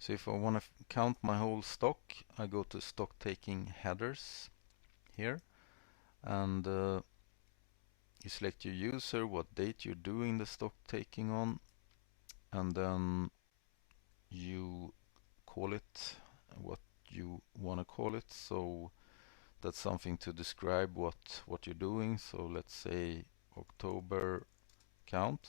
So if I want to count my whole stock, I go to stock taking headers here, and you select your user, what date you're doing the stock taking on, and then you call it what you want to call it. So that's something to describe what you're doing. So let's say October count.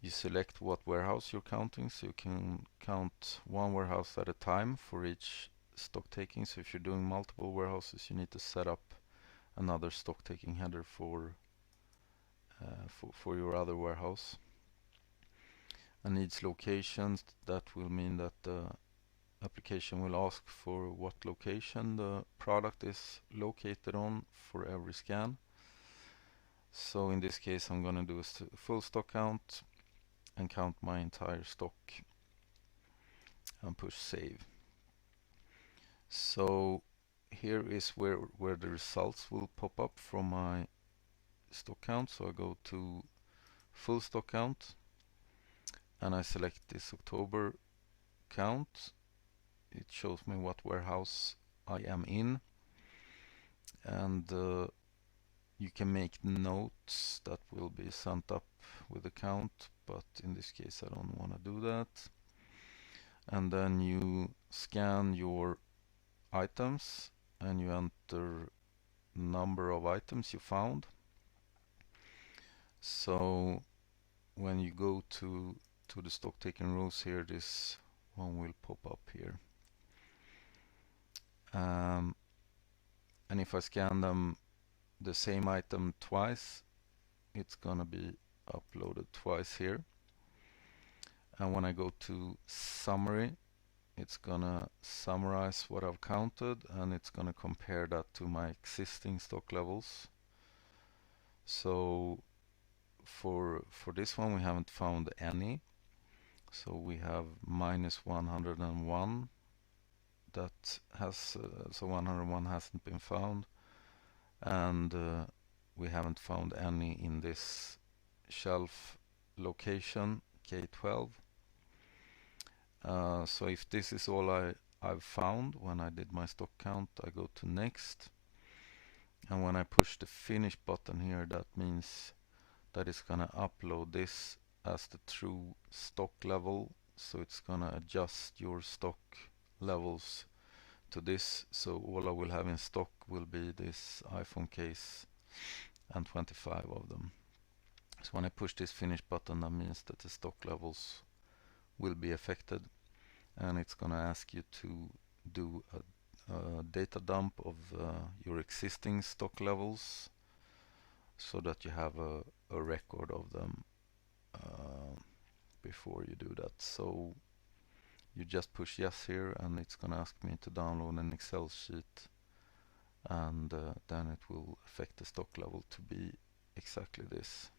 You select what warehouse you're counting, so you can count one warehouse at a time for each stock taking. So if you're doing multiple warehouses, you need to set up another stock taking header for your other warehouse. And needs locations, that will mean that the application will ask for what location the product is located on for every scan. So in this case, I'm going to do a full stock count and count my entire stock and push save. So here is where the results will pop up from my stock count. So I go to full stock count and I select this October count. It shows me what warehouse I am in, and you can make notes that will be sent up with the count, but in this case I don't want to do that. And then you scan your items and you enter number of items you found. So when you go to the stock taking rules here, this one will pop up here. And if I scan them the same item twice, it's gonna be uploaded twice here. And when I go to summary, it's gonna summarize what I've counted, and it's gonna compare that to my existing stock levels. So for this one we haven't found any, so we have minus 101. That has so 101 hasn't been found, and we haven't found any in this shelf location K12. So if this is all I've found when I did my stock count, I go to next, and when I push the finish button here, that means that it's gonna upload this as the true stock level. So it's gonna adjust your stock levels to this. So all I will have in stock will be this iPhone case and 25 of them. So when I push this finish button, that means that the stock levels will be affected, and it's gonna ask you to do a data dump of your existing stock levels so that you have a record of them before you do that. So you just push yes here, and it's gonna ask me to download an Excel sheet, and then it will affect the stock level to be exactly this.